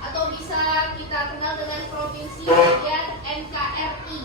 atau bisa kita kenal dengan provinsi bagian NKRI.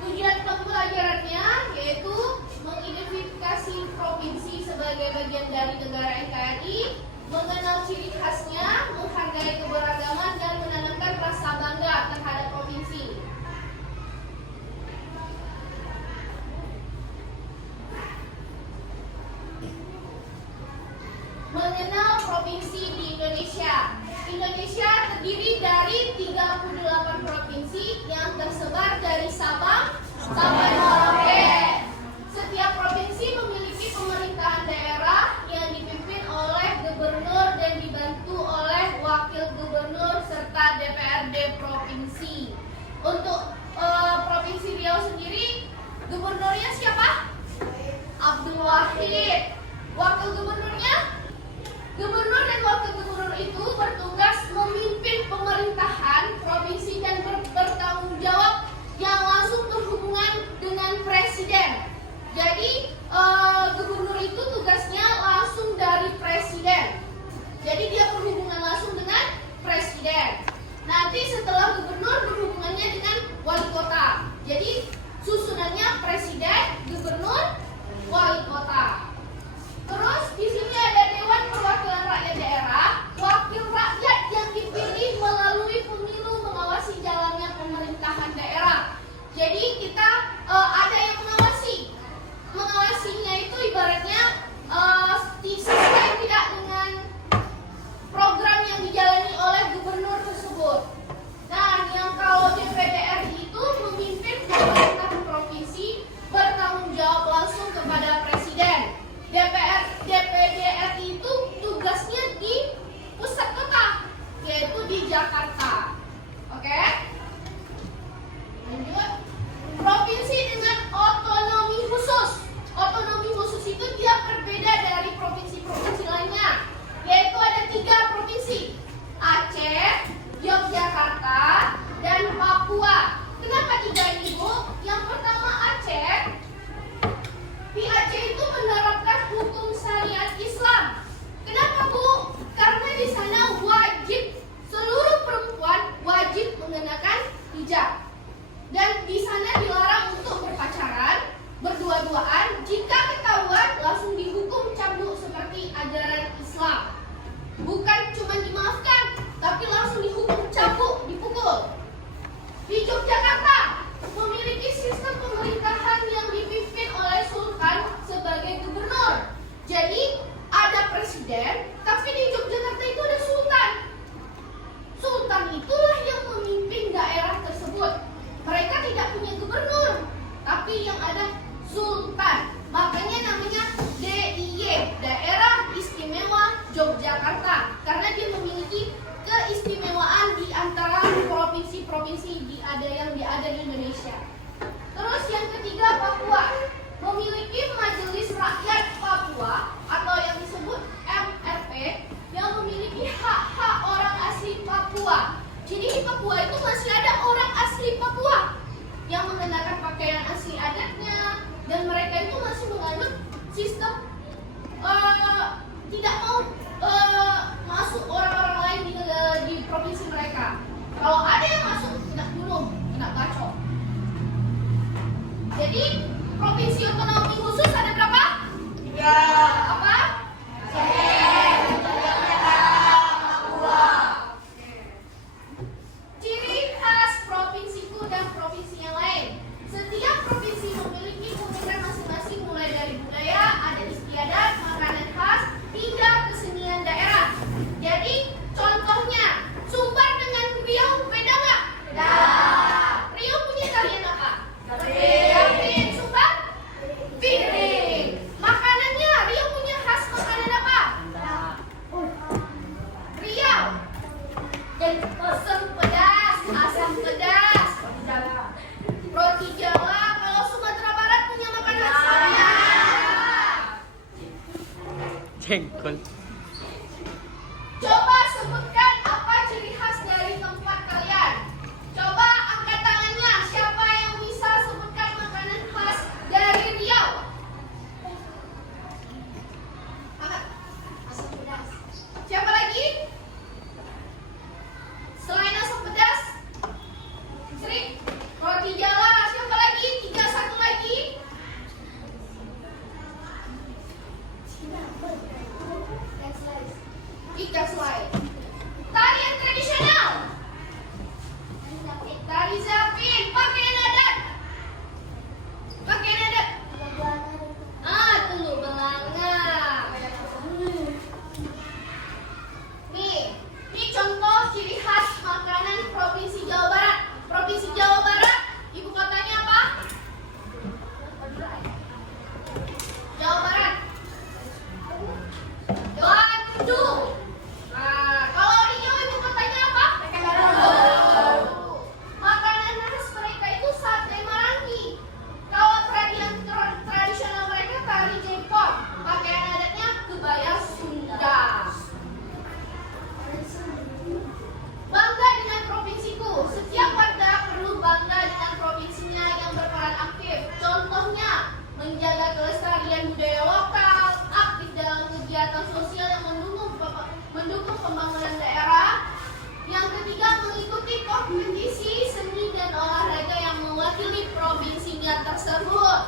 Tujuan pembelajarannya yaitu mengidentifikasi provinsi sebagai bagian dari negara NKRI, mengenal ciri khasnya, menghargai keberagaman, dan menanamkan rasa bangga terhadap provinsi. Mengenal provinsi di Indonesia. Indonesia terdiri dari 38 provinsi yang tersebar dari Sabang sampai Merauke. Setiap provinsi memiliki pemerintahan daerah yang dipimpin oleh gubernur dan dibantu oleh wakil gubernur serta DPRD provinsi. Untuk Provinsi Riau sendiri, gubernurnya siapa? Abdul Wahid. Wakil gubernurnya? Gubernur dan wakil gubernur itu bertugas memimpin pemerintahan provinsi dan bertanggung jawab yang langsung berhubungan dengan presiden. Jadi gubernur itu tugasnya langsung dari presiden. Jadi dia berhubungan langsung dengan presiden. Nanti setelah gubernur berhubungannya dengan wali kota. Jadi susunannya presiden, gubernur, wali kota. Terus di sini ada Dewan Perwakilan Rakyat Daerah, wakil rakyat yang dipilih melalui pemilu mengawasi jalannya pemerintahan daerah. Jadi kita ada yang mengawasi. Mengawasinya itu ibaratnya sesuai tidak dengan program yang dijalani oleh gubernur tersebut. Nah, yang kalau DPD RI itu memimpin pemerintahan provinsi bertanggung jawab langsung kepada presiden. DPD RI itu tugasnya di pusat kota, yaitu di Jakarta. Oke? Lanjut. Provinsi dengan otonomi khusus. Otonomi khusus itu dia berbeda dari provinsi-provinsi lainnya, yaitu ada 3 provinsi: Aceh, Yogyakarta, dan Papua. Kenapa 3 ini, Bu? Yang pertama Aceh. Di Aceh itu menerapkan hukum syariat Islam. Kenapa, Bu? Karena di sana wajib, seluruh perempuan wajib mengenakan hijab. Dan di sana dilarang untuk berpacaran, berdua-duaan. Jika ketahuan langsung dihukum cambuk seperti ajaran Islam. Bukan cuma dimaafkan, tapi langsung dihukum cambuk, dipukul. Di Yogyakarta memiliki sistem pemerintahan yang dipimpin oleh sultan sebagai gubernur. Jadi ada presiden, tapi di Yogyakarta itu ada sultan. Sultan itulah yang memimpin daerah tersebut. Mereka tidak punya gubernur, tapi yang ada sultan. Makanya namanya DIY, Daerah Istimewa Yogyakarta, karena dia memiliki keistimewaan di antara provinsi-provinsi yang ada di Indonesia. Terus yang ketiga, Papua memiliki Majelis Rakyat Papua atau yang disebut MRP yang memiliki hak-hak orang asli Papua. Jadi di Papua itu masih ada orang asli Papua yang mengenakan pakaian asli adatnya, dan mereka itu masih menganut sistem tidak mau masuk orang-orang lain di provinsi mereka. Kalau ada yang masuk, kena bunuh, kena bacok. Jadi provinsi otonomi khusus ada berapa? 3. Apa? Ciri khas provinsiku dan provinsi yang lain. Setiap provinsi memiliki keunikan masing-masing, mulai dari budaya, adat istiadat, makanan khas, hingga kesenian daerah. Jadi contohnya, Sumbar dengan Riau beda nggak? Beda. Riau punya tarian apa? Jengkol. Coba sebutkan apa ciri khas dari tempat kalian. Coba angkat tangannya. Siapa yang bisa sebutkan makanan khas dari Riau? Angkat. Asam pedas. Siapa lagi? Selain asam pedas? Sri. Roti Jawa. Siapa lagi? 3, 1 lagi. Ikan selai. Tarian tradisional. Tari zapin. Pakaian adat. Pakaian adat. Tunggu belanga. Nih contoh ciri khas makanan Provinsi Jawa Barat. Provinsi Jawa Barat, ibu kotanya apa? Jawa Barat. Bandung. Kalau Riau ibu kotanya apa? Makanan khas mereka itu sate Marangi. Kalau tradisional mereka tari jempol. Pakaian adatnya kebaya Sunda. Bangga dengan provinsiku. Setiap warga perlu bangga dengan provinsinya yang berperan aktif. Contohnya, menjaga kelestarian budaya lokal, aktif dalam kegiatan sosial yang mendukung pembangunan daerah. Yang ketiga, mengikuti kompetisi seni dan olahraga yang mewakili provinsinya tersebut.